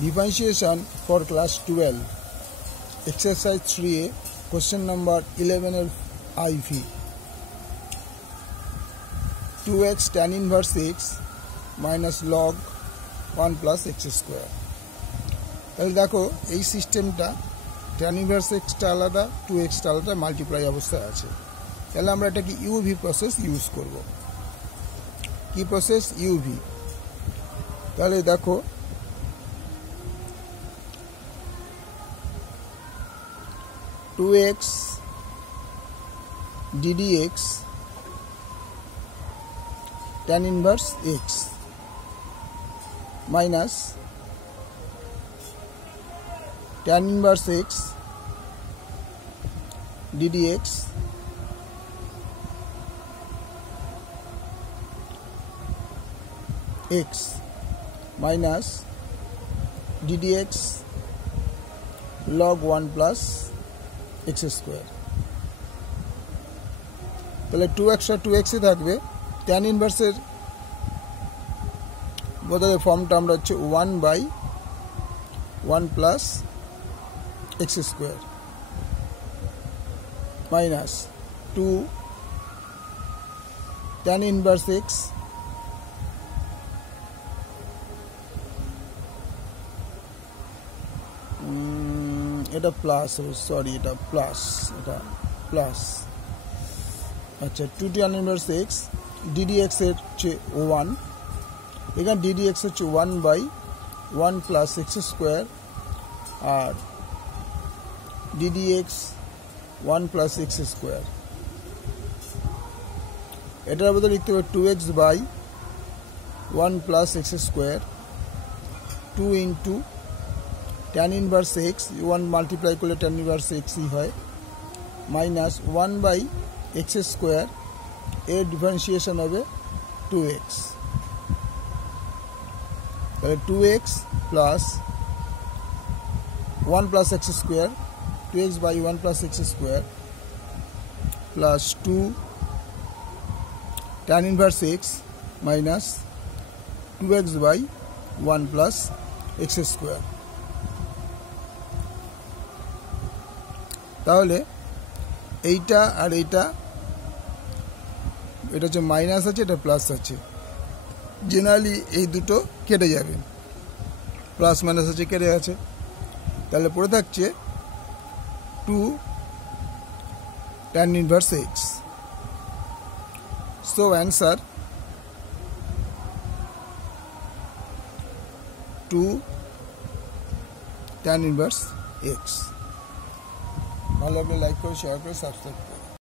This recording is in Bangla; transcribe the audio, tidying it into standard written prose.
Differentiation for class 12. Exercise 3A, question number 11 of IV. 2x tan inverse x minus log 1 plus x square. তাহলে দেখো এই সিস্টেমটা tan inverse x টা আলাদা 2x টা আলাদা মাল্টিপ্লাই অবস্থায় আছে। তাহলে আমরা এটাকে ইউভি প্রসেস ইউজ করব। কি প্রসেস? ইউভি। তাহলে দেখো 2x ddx tan inverse x minus tan inverse x ddx x minus ddx log 1 plus x square. তাহলে 2x আর 2x ই থাকবে। tan inverse এর বদলে ফর্মটা আমরা হচ্ছে 1/1 plus x square minus 2 tan inverse x এটা প্লাস, সরি এটা প্লাস, এটা প্লাস। আচ্ছা 2 tan inverse x ddx এর হচ্ছে 1, এখানে ddx হচ্ছে 1/1 প্লাস x স্কোয়ার আর ddx 1 প্লাস x স্কোয়ার। এটার বদলে লিখতে হবে 2x/1 plus x square 2 into tan inverse x 1 multiply করলে tan inverse x ই হয় মাইনাস 1/x স্কোয়ার এর ডিফারেন্সিয়েশন হবে 2x। তাহলে 2x plus 1 plus x square 2x/1 plus x square plus 2 tan inverse x minus 2x/1 plus x square. তাহলে এইটা আর এইটা, এটা হচ্ছে মাইনাস আছে, এটা প্লাস আছে, জেনারেলি এই দুটো কেটে যাবে, প্লাস মাইনাস আছে কেটে আছে। তাহলে পড়ে থাকছে 2 tan inverse x। So answer 2 tan inverse x। ভালো লাগলে লাইক করে, শেয়ার করে, সাবস্ক্রাইব করো।